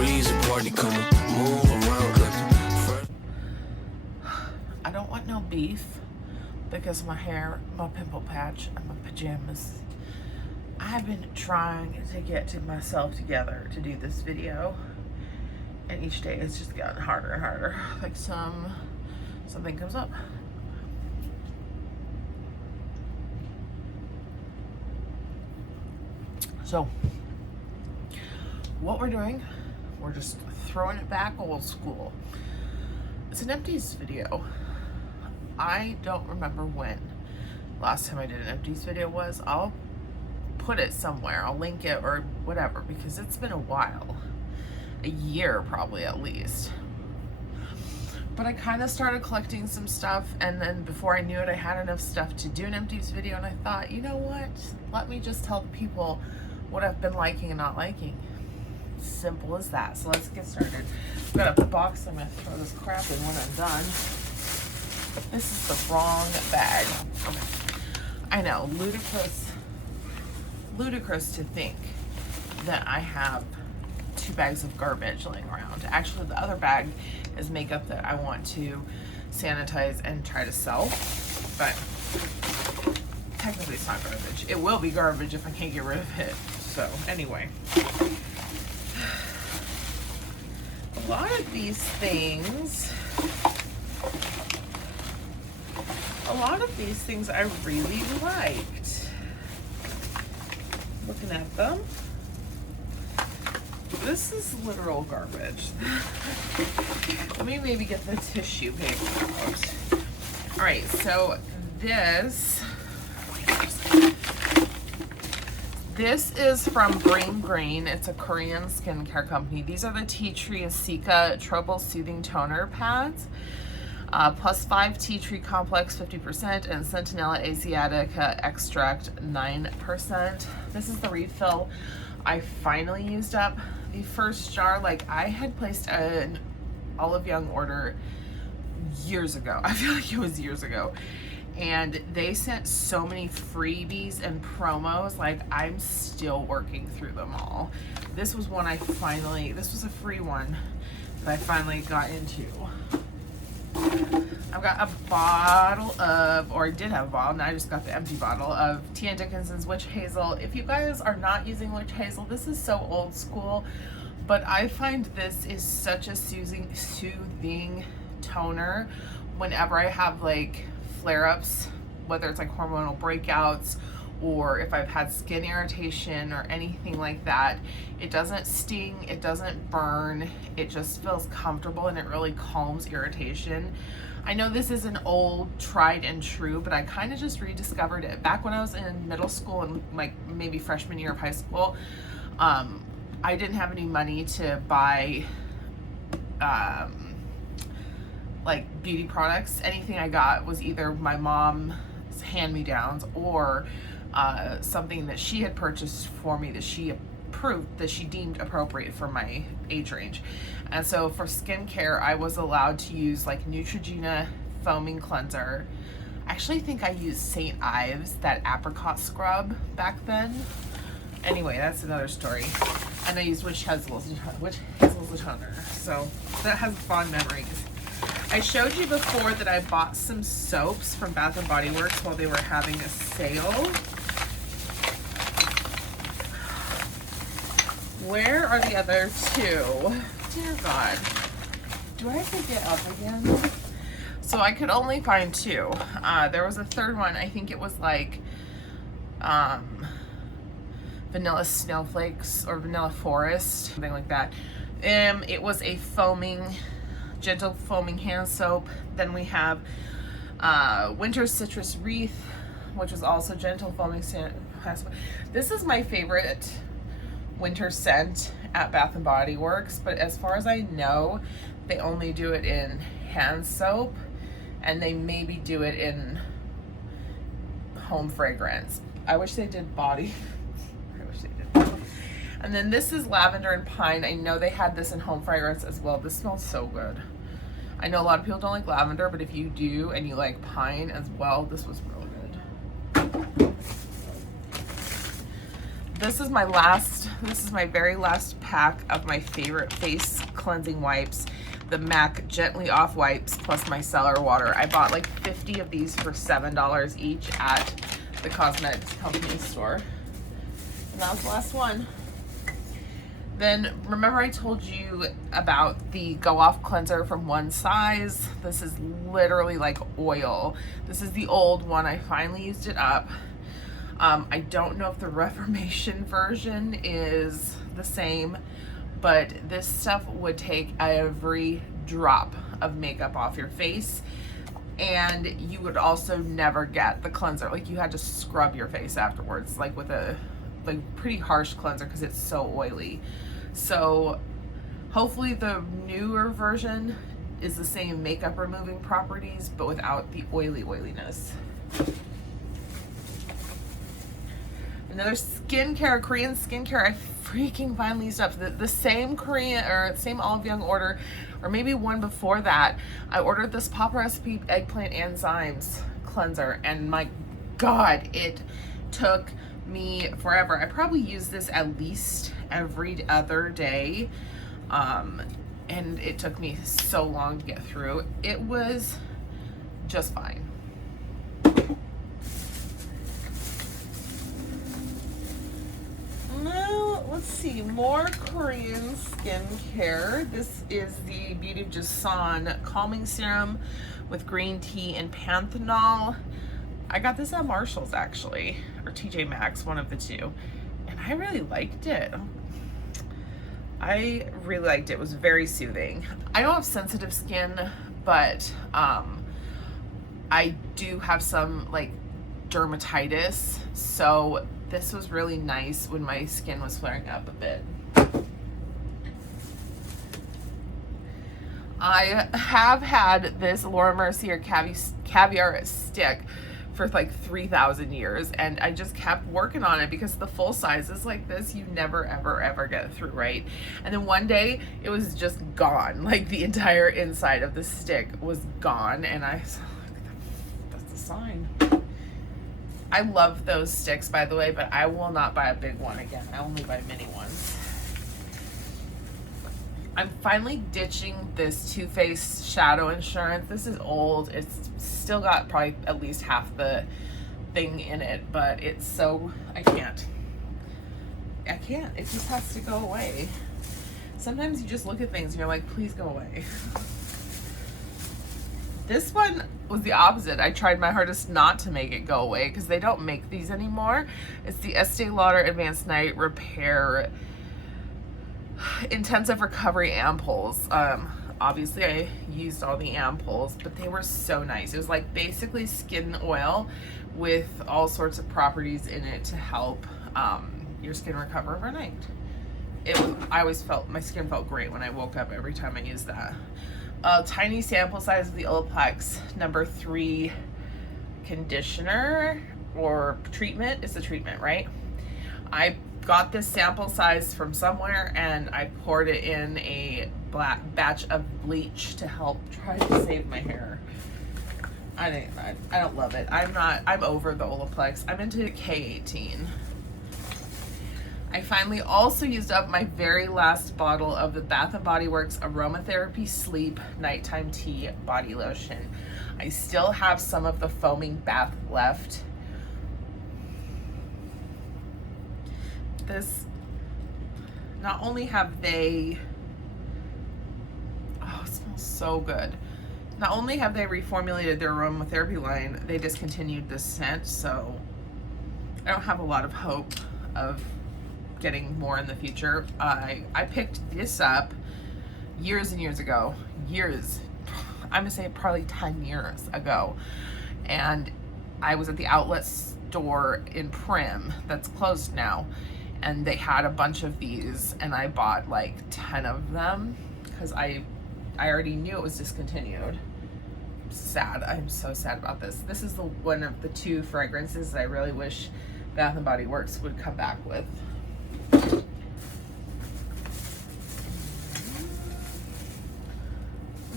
breeze, a party come move around. I don't want no beef because my hair, my pimple patch, and my pajamas. I've been trying to get myself together to do this video, and each day it's just gotten harder and harder. Like something comes up. So what we're doing, we're just throwing it back old school. It's an Empties video. I don't remember when last time I did an Empties video was. I'll put it somewhere. I'll link it or whatever, because it's been a while. A year probably at least. But I kind of started collecting some stuff, and then before I knew it, I had enough stuff to do an Empties video, and I thought, you know what? Let me just tell the people what I've been liking and not liking. Simple as that. So let's get started. I've got a box. I'm going to throw this crap in when I'm done. This is the wrong bag. Okay. I know, ludicrous to think that I have 2 bags of garbage laying around. Actually, the other bag is makeup that I want to sanitize and try to sell, but technically it's not garbage. It will be garbage if I can't get rid of it. So anyway, a lot of these things I really liked. Looking at them, this is literal garbage. Let me maybe get the tissue paper out. All right, so this is from Brain Grain. It's a Korean skincare company. These are the Tea Tree Asica Trouble Soothing Toner Pads. +5 tea tree complex 50% and Centinella Asiatica extract 9%. This is the refill. I finally used up the first jar. Like, I had placed an Olive Young order years ago. I feel like it was years ago. And they sent so many freebies and promos. Like, I'm still working through them all. This was one this was a free one that I finally got into. I've got a bottle of, or I did have a bottle, now I just got the empty bottle of Tia Dickinson's Witch Hazel. If you guys are not using Witch Hazel, this is so old school, but I find this is such a soothing toner whenever I have like flare-ups, whether it's like hormonal breakouts or if I've had skin irritation or anything like that. It doesn't sting, it doesn't burn, it just feels comfortable, and it really calms irritation. I know this is an old tried and true, but I kind of just rediscovered it back when I was in middle school and like maybe freshman year of high school. I didn't have any money to buy like beauty products. Anything I got was either my mom's hand-me-downs or something that she had purchased for me that she approved, that she deemed appropriate for my age range. And so for skincare, I was allowed to use like Neutrogena foaming cleanser. I actually think I used St. Ives, that apricot scrub back then. Anyway, that's another story. And I used Witch Hazel's toner. So that has fond memories. I showed you before that I bought some soaps from Bath & Body Works while they were having a sale. Where are the other 2? Dear God. Do I have to get up again? So I could only find 2. There was a third one. I think it was like Vanilla Snowflakes or Vanilla Forest, something like that. It was a gentle foaming hand soap. Then we have Winter Citrus Wreath, which is also gentle foaming hand soap. This is my favorite winter scent at Bath & Body Works, but as far as I know, they only do it in hand soap, and they maybe do it in home fragrance. I wish they did body. I wish they did. And then this is Lavender and Pine. I know they had this in home fragrance as well. This smells so good. I know a lot of people don't like lavender, but if you do and you like pine as well, this was really good. This is my last this is my very last pack of my favorite face cleansing wipes, the MAC Gently Off wipes plus micellar water. I bought like 50 of these for $7 each at the cosmetics company store. And that was the last one. Then remember I told you about the Go Off cleanser from One Size. This is literally like oil. This is the old one. I finally used it up. I don't know if the Reformation version is the same, but this stuff would take every drop of makeup off your face, and you would also never get the cleanser. Like, you had to scrub your face afterwards, like with a pretty harsh cleanser because it's so oily. So hopefully the newer version is the same makeup removing properties, but without the oiliness. Another skincare, Korean skincare, I freaking finally used up. The same Korean, or same Olive Young order, or maybe one before that, I ordered this Papa Recipe Eggplant Enzymes cleanser, and my God, it took me forever. I probably use this at least every other day, and it took me so long to get through. It was just fine. Now, let's see, more Korean skincare. This is the Beauty of Joseon Calming Serum with green tea and panthenol. I got this at Marshall's actually, or TJ Maxx, one of the two, and I really liked it. It was very soothing. I don't have sensitive skin, but I do have some like dermatitis, so this was really nice when my skin was flaring up a bit. I have had this Laura Mercier caviar stick for like 3,000 years, and I just kept working on it because the full sizes like this you never ever get through, right? And then one day it was just gone. Like, the entire inside of the stick was gone, and I was like, that's a sign. I love those sticks, by the way, but I will not buy a big one again. I only buy mini ones. I'm finally ditching this Too Faced Shadow Insurance. This is old. It's still got probably at least half the thing in it, but it's so, I can't. It just has to go away. Sometimes you just look at things and you're like, please go away. This one was the opposite. I tried my hardest not to make it go away because they don't make these anymore. It's the Estee Lauder Advanced Night Repair Intensive Recovery Ampoules. Obviously I used all the ampoules, but they were so nice. It was like basically skin oil with all sorts of properties in it to help your skin recover overnight. I always felt my skin felt great when I woke up every time I used that. A tiny sample size of the Olaplex No. 3 conditioner or treatment. It's a treatment, right? I got this sample size from somewhere and I poured it in a black batch of bleach to help try to save my hair. I don't love it. I'm over the Olaplex. I'm into K18. I finally also used up my very last bottle of the Bath & Body Works Aromatherapy Sleep Nighttime Tea Body Lotion. I still have some of the foaming bath left. This, not only have they, oh, it smells so good. Not only have they reformulated their aromatherapy line, they discontinued this scent, so I don't have a lot of hope of getting more in the future. I picked this up years and years ago. I'm gonna say probably 10 years ago. And I was at the outlet store in Prim that's closed now, and they had a bunch of these, and I bought like 10 of them because I already knew it was discontinued. Sad. I'm so sad about this. This is one of the 2 fragrances that I really wish Bath & Body Works would come back with.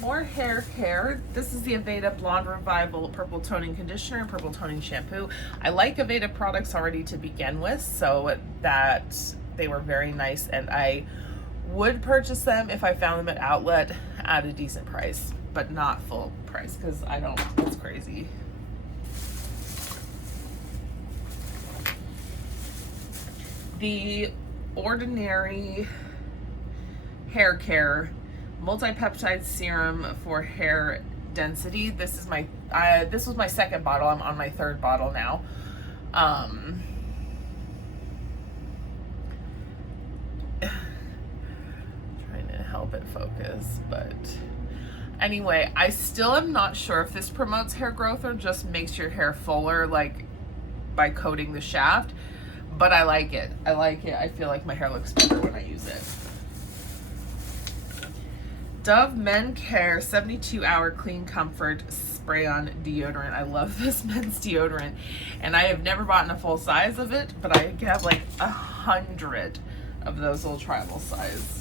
More hair care. This is the Aveda Blonde Revival Purple Toning Conditioner and Purple Toning Shampoo. I like Aveda products already to begin with, so that They were very nice, and I would purchase them if I found them at outlet at a decent price, but not full price, because I don't, it's crazy. The Ordinary Hair Care Multi-Peptide Serum for Hair Density. This is my, this was my second bottle. I'm on my third bottle now. Trying to help it focus, but anyway, I still am not sure if this promotes hair growth or just makes your hair fuller, like by coating the shaft, but I like it. I like it. I feel like my hair looks better when I use it. Dove Men Care 72-Hour Clean Comfort Spray-On Deodorant. I love this men's deodorant, and I have never bought in a full size of it, but I have like 100 of those little travel size.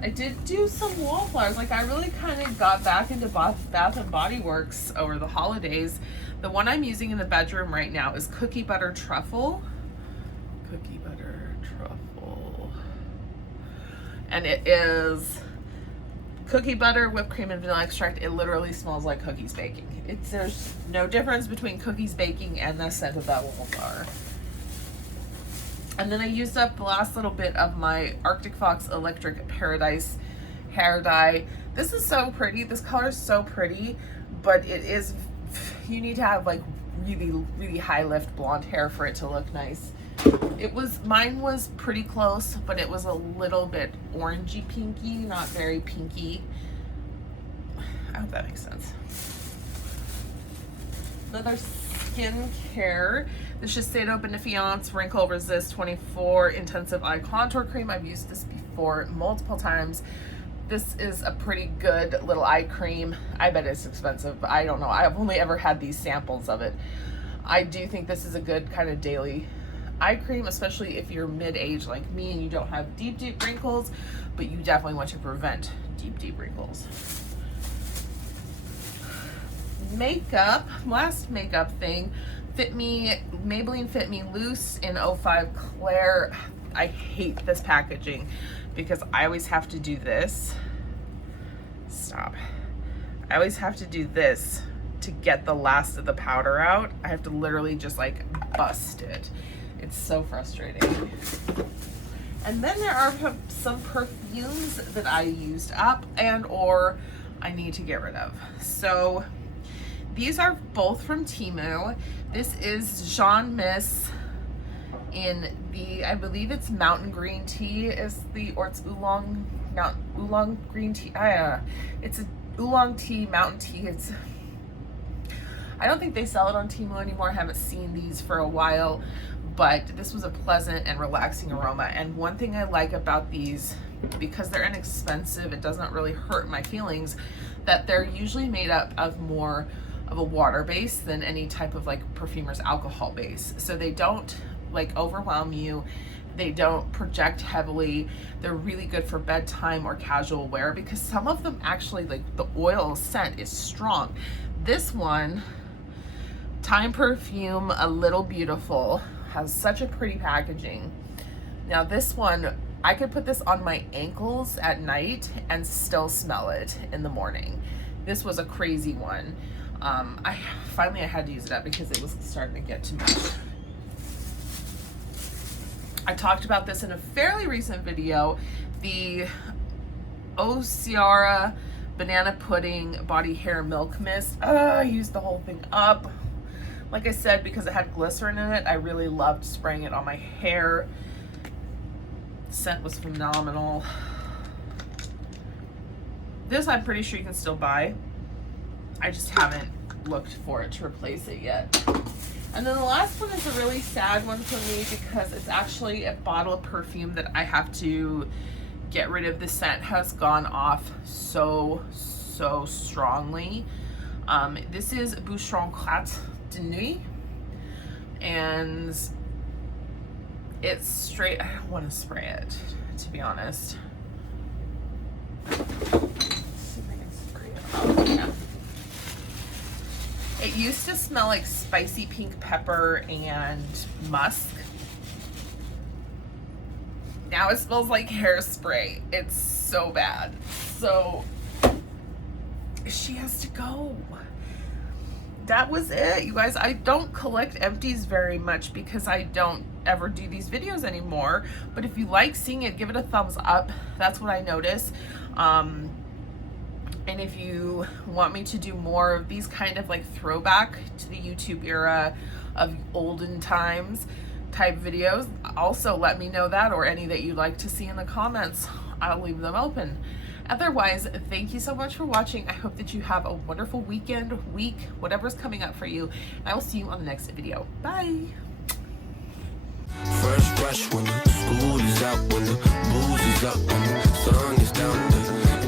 I did do some wallflowers. Like, I really kind of got back into Bath and Body Works over the holidays. The one I'm using in the bedroom right now is Cookie Butter Truffle. Cookie Butter Truffle. And it is cookie butter, whipped cream, and vanilla extract. It literally smells like cookies baking. There's no difference between cookies baking and the scent of that wallflower. And then I used up the last little bit of my Arctic Fox Electric Paradise hair dye. This is so pretty. This color is so pretty, but it is, you need to have like really, really high lift blonde hair for it to look nice. Mine was pretty close, but it was a little bit orangey pinky, not very pinky. I hope that makes sense. Another skincare. The Shiseido Benefiance Wrinkle Resist 24 Intensive Eye Contour Cream. I've used this before multiple times. This is a pretty good little eye cream. I bet it's expensive. I don't know. I've only ever had these samples of it. I do think this is a good kind of daily eye cream, especially if you're mid-age like me and you don't have deep wrinkles, but you definitely want to prevent deep wrinkles. Makeup, last makeup thing, Maybelline Fit Me Loose in 05 Claire. I hate this packaging because I always have to do this. Stop. I always have to do this to get the last of the powder out. I have to literally just like bust it. It's so frustrating. And then there are some perfumes that I used up and or I need to get rid of. So these are both from Temu. This is Jean Miss in the, I believe it's Mountain Green Tea or it's oolong green tea. It's a oolong tea, mountain tea. I don't think they sell it on Temu anymore. I haven't seen these for a while, but this was a pleasant and relaxing aroma. And one thing I like about these, because they're inexpensive, it doesn't really hurt my feelings, that they're usually made up of more of a water base than any type of like perfumer's alcohol base. So they don't like overwhelm you. They don't project heavily. They're really good for bedtime or casual wear because some of them actually, like the oil scent is strong. This one, Time Perfume A Little Beautiful, has such a pretty packaging. Now this one, I could put this on my ankles at night and still smell it in the morning. This was a crazy one. I had to use it up because it was starting to get too much. I talked about this in a fairly recent video, the Osiara Banana Pudding Body Hair Milk Mist. I used the whole thing up. Like I said, because it had glycerin in it, I really loved spraying it on my hair. The scent was phenomenal. This I'm pretty sure you can still buy. I just haven't looked for it to replace it yet. And then the last one is a really sad one for me because it's actually a bottle of perfume that I have to get rid of. The scent has gone off so strongly. This is Boucheron Crat de Nuit, and it's straight, I don't want to spray it, to be honest. Let's see if I can spray it. Oh, yeah. It used to smell like spicy pink pepper and musk. Now it smells like hairspray. It's so bad. So she has to go. That was it, you guys. I don't collect empties very much because I don't ever do these videos anymore. But if you like seeing it, give it a thumbs up. That's what I notice. And if you want me to do more of these kind of like throwback to the YouTube era of olden times type videos, also let me know that, or any that you'd like to see in the comments. I'll leave them open. Otherwise, thank you so much for watching. I hope that you have a wonderful weekend, week, whatever's coming up for you. And I will see you on the next video. Bye. Fresh when the school is out, when the booze is up, when the sun is down.